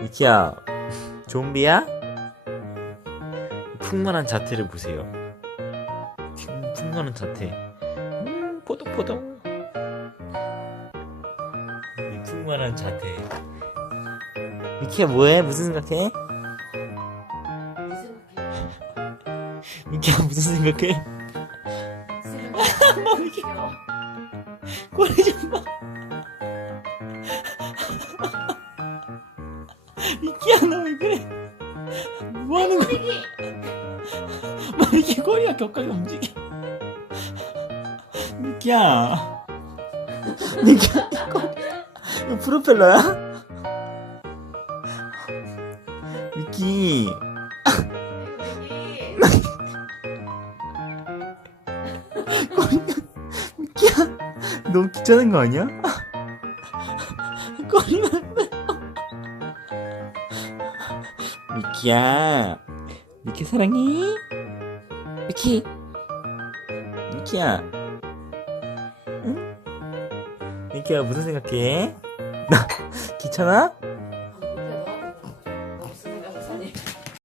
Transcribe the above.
미키야, 좀비야? 풍만한 자태를 보세요. 풍- 풍만한 자태. 음, 포동포동. 이 풍만한 자태. 미키야, 뭐해? 무슨 생각해? 미키야, 무슨 생각해? 뭐, 이게- 꼬리 좀 봐. 미키야, 너 왜 그래? 뭐 하는 거야? 뭐 이렇게 꼬리가 격하게 움직여? 미키야. 미키야, 이거, 이거 프로펠러야? 미키. 꼬리가, 미키야. 너무 귀찮은 거 아니야? 꼬리가. 미키야. 미키 사랑해? 미키. 미키야. 응? 미키야 무슨 생각해? 나 귀찮아?